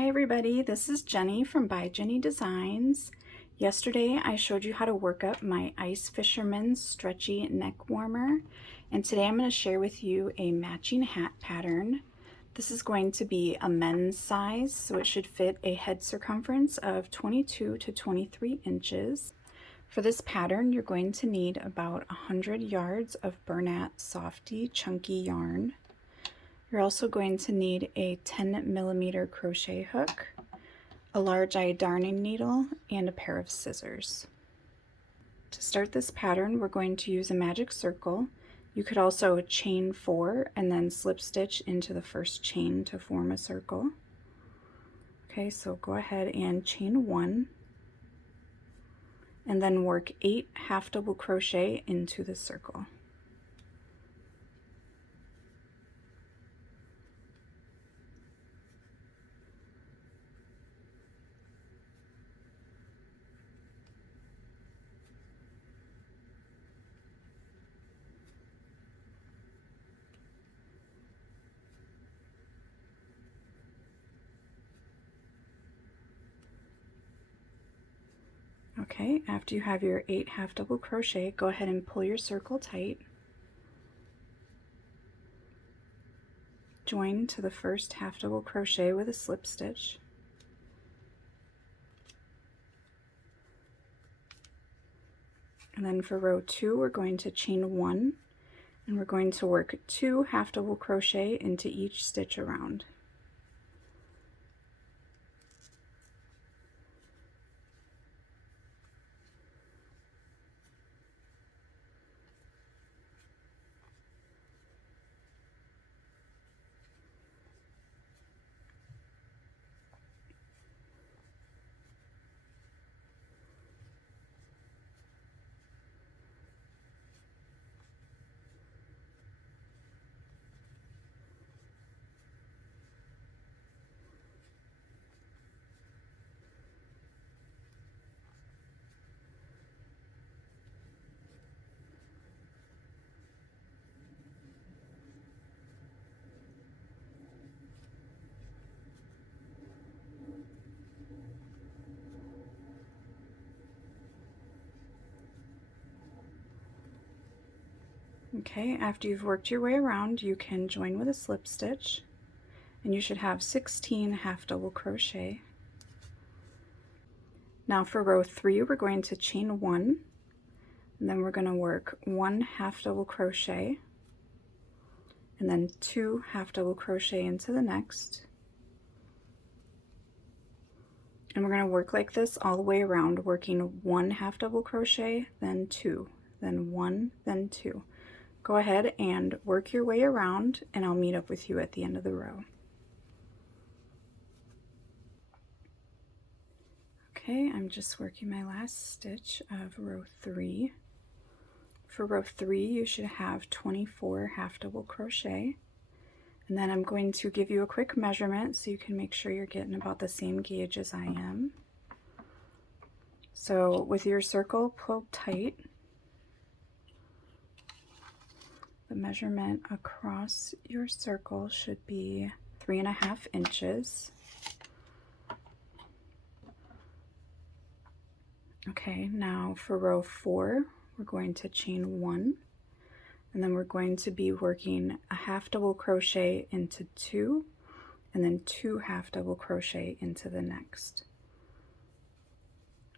Hi everybody, this is Jenny from By Jenny Designs. Yesterday I showed you how to work up my Ice Fisherman stretchy neck warmer, and today I'm going to share with you a matching hat pattern. This is going to be a men's size, so it should fit a head circumference of 22 to 23 inches. For this pattern you're going to need about 100 yards of Bernat Softy chunky yarn. You're also going to need a 10mm crochet hook, a large eye darning needle, and a pair of scissors. To start this pattern, we're going to use a magic circle. You could also chain 4 and then slip stitch into the first chain to form a circle. Okay, so go ahead and chain 1 and then work 8 half double crochet into the circle. Okay, after you have your 8 half double crochet, go ahead and pull your circle tight. Join to the first half double crochet with a slip stitch. And then for row 2, we're going to chain 1, and we're going to work 2 half double crochet into each stitch around. Okay, after you've worked your way around, you can join with a slip stitch, and you should have 16 half double crochet. Now for row 3, we're going to chain 1, and then we're going to work 1 half double crochet, and then 2 half double crochet into the next. And we're going to work like this all the way around, working 1 half double crochet, then 2, then 1, then 2. Go ahead and work your way around, and I'll meet up with you at the end of the row. Okay, I'm just working my last stitch of row 3. For row 3, you should have 24 half double crochet. And then I'm going to give you a quick measurement so you can make sure you're getting about the same gauge as I am. So with your circle pulled tight, the measurement across your circle should be 3.5 inches. Okay, now for row 4, we're going to chain 1, and then we're going to be working a half double crochet into 2, and then 2 half double crochet into the next.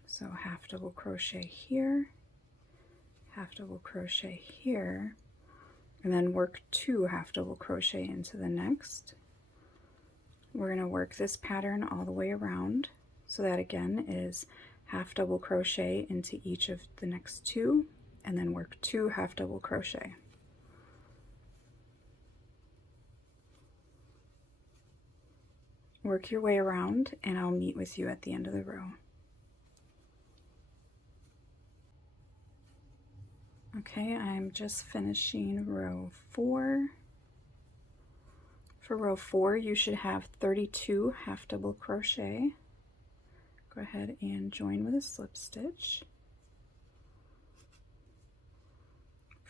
So half double crochet here, half double crochet here, and then work 2 half double crochet into the next. We're going to work this pattern all the way around, so that again is half double crochet into each of the next 2, and then work 2 half double crochet. Work your way around, and I'll meet with you at the end of the row. Okay, I'm just finishing row 4. For row 4, you should have 32 half double crochet. Go ahead and join with a slip stitch.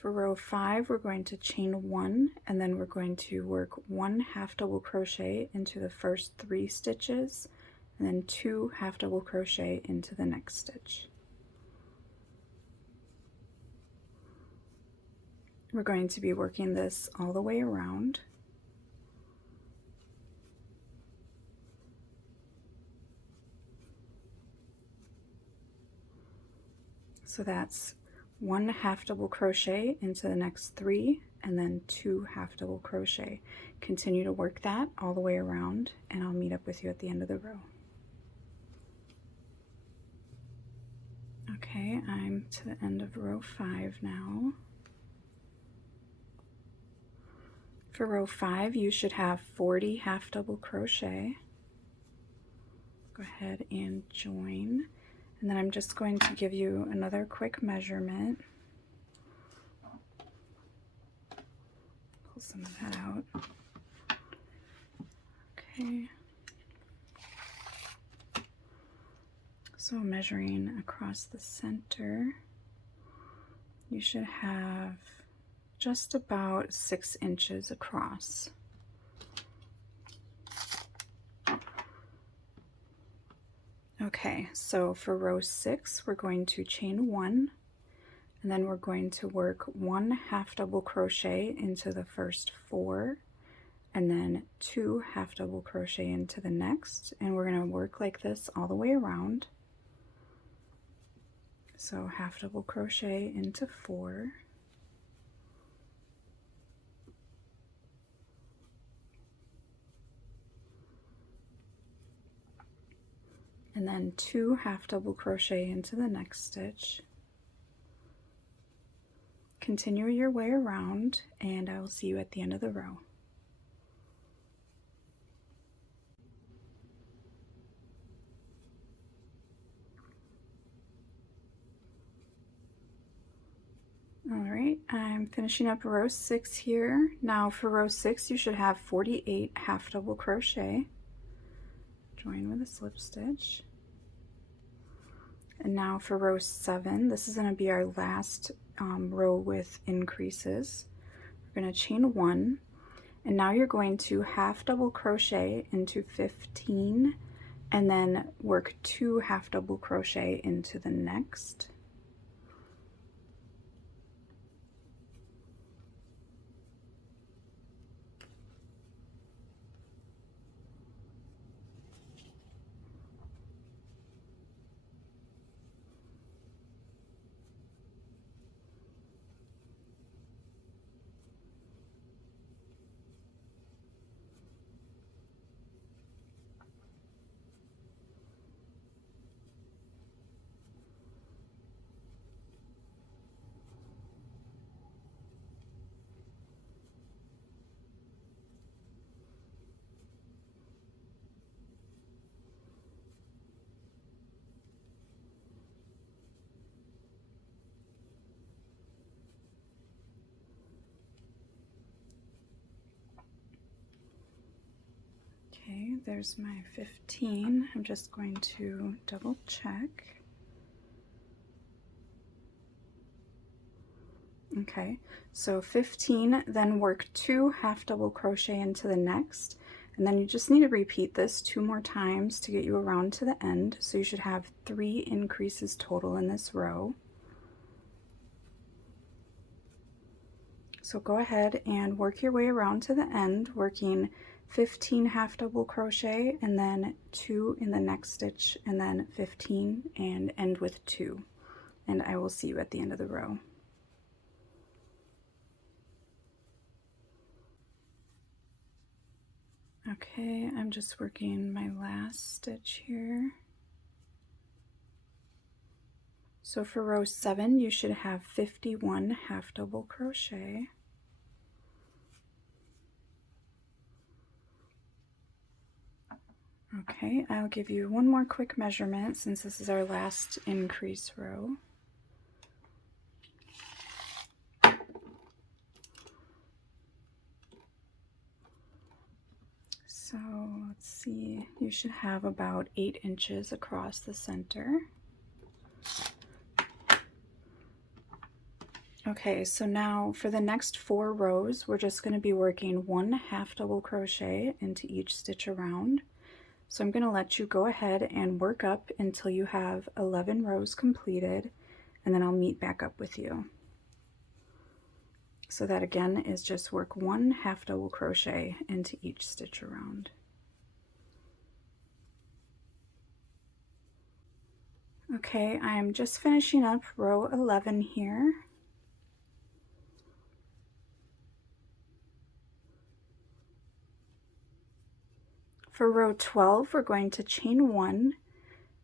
For row 5, we're going to chain 1, and then we're going to work 1 half double crochet into the first 3 stitches, and then 2 half double crochet into the next stitch. We're going to be working this all the way around. So that's 1 half double crochet into the next 3, and then 2 half double crochet. Continue to work that all the way around, and I'll meet up with you at the end of the row. Okay, I'm to the end of row 5 now. For row 5, you should have 40 half double crochet. Go ahead and join. And then I'm just going to give you another quick measurement. Pull some of that out. Okay. So measuring across the center, you should have just about 6 inches across. Okay, so for row 6, we're going to chain 1, and then we're going to work 1 half double crochet into the first 4, and then 2 half double crochet into the next, and we're going to work like this all the way around. So half double crochet into 4, and then 2 half double crochet into the next stitch. Continue your way around, and I will see you at the end of the row. Alright, I'm finishing up row 6 here. Now for row 6, you should have 48 half double crochet. Join with a slip stitch. And now for row 7, this is going to be our last row with increases. We're going to chain 1, and now you're going to half double crochet into 15, and then work 2 half double crochet into the next. Okay, there's my 15. I'm just going to double check. Okay, so 15, then work 2 half double crochet into the next, and then you just need to repeat this 2 more times to get you around to the end. So you should have 3 increases total in this row. So go ahead and work your way around to the end, working 15 half double crochet, and then 2 in the next stitch, and then 15, and end with 2. And I will see you at the end of the row. Okay, I'm just working my last stitch here. So for row 7, you should have 51 half double crochet. Okay, I'll give you one more quick measurement since this is our last increase row. So let's see, you should have about 8 inches across the center. Okay, so now for the next 4 rows, we're just going to be working 1 half double crochet into each stitch around. So I'm going to let you go ahead and work up until you have 11 rows completed, and then I'll meet back up with you. So that again is just work 1 half double crochet into each stitch around. Okay, I'm just finishing up row 11 here. For row 12, we're going to chain 1,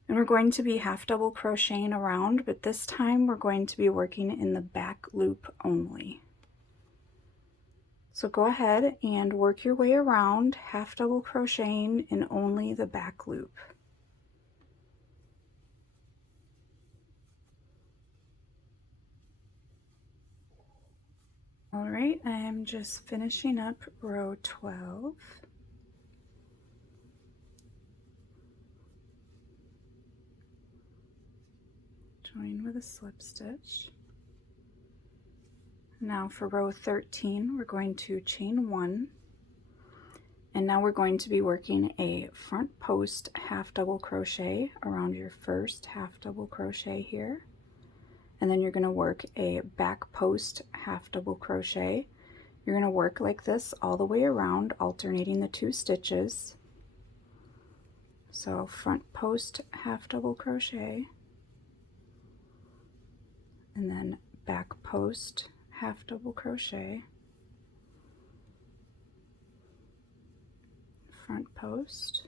and we're going to be half double crocheting around, but this time we're going to be working in the back loop only. So go ahead and work your way around, half double crocheting in only the back loop. All right, I'm just finishing up row 12. Join with a slip stitch. Now for row 13, we're going to chain 1, and now we're going to be working a front post half double crochet around your first half double crochet here, and then you're going to work a back post half double crochet. You're going to work like this all the way around, alternating the 2 stitches. So front post half double crochet, and then back post half double crochet, front post,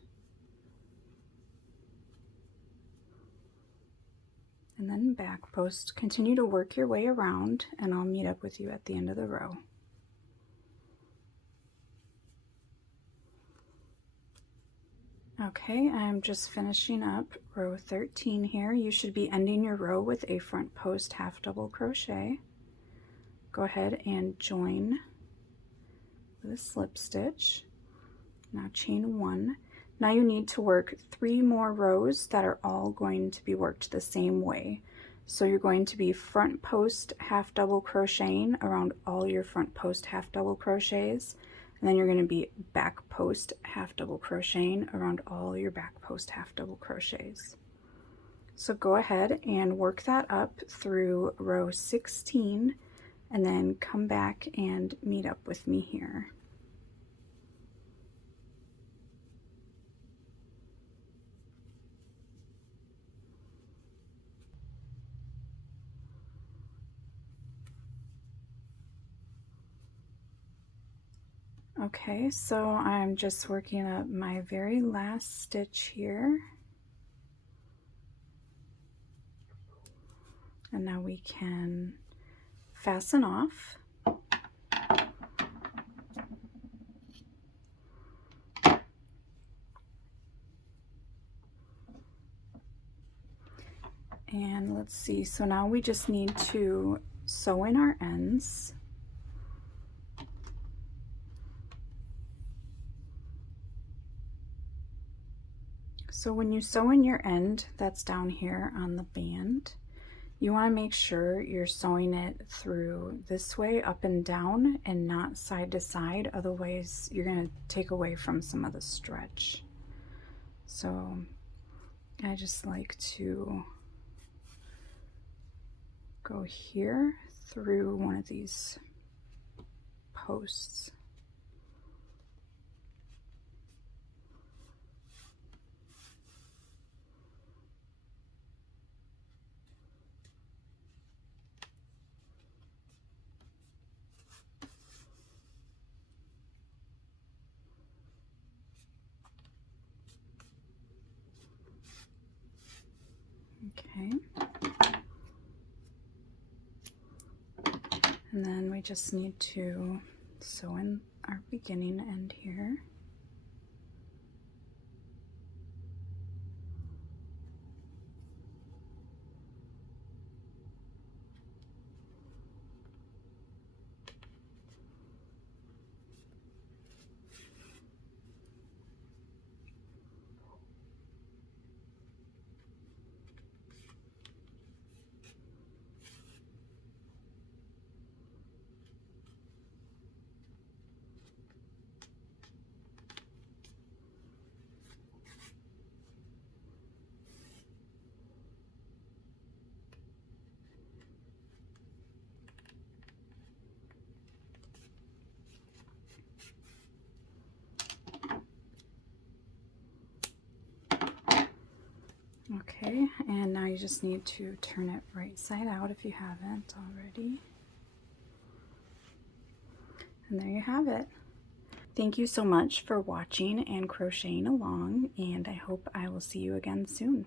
and then back post. Continue to work your way around, and I'll meet up with you at the end of the row. Okay, I'm just finishing up row 13 here. You should be ending your row with a front post half double crochet. Go ahead and join with a slip stitch. Now chain 1. Now you need to work 3 more rows that are all going to be worked the same way. So you're going to be front post half double crocheting around all your front post half double crochets, and then you're going to be back post half double crocheting around all your back post half double crochets. So go ahead and work that up through row 16, and then come back and meet up with me here. Okay, so I'm just working up my very last stitch here. And now we can fasten off. And let's see, so now we just need to sew in our ends. So when you sew in your end, that's down here on the band, you want to make sure you're sewing it through this way, up and down, and not side to side, otherwise you're going to take away from some of the stretch. So I just like to go here through one of these posts. Okay. And then we just need to sew in our beginning end here. Okay, and now you just need to turn it right side out if you haven't already. And there you have it. Thank you so much for watching and crocheting along, and I hope I will see you again soon.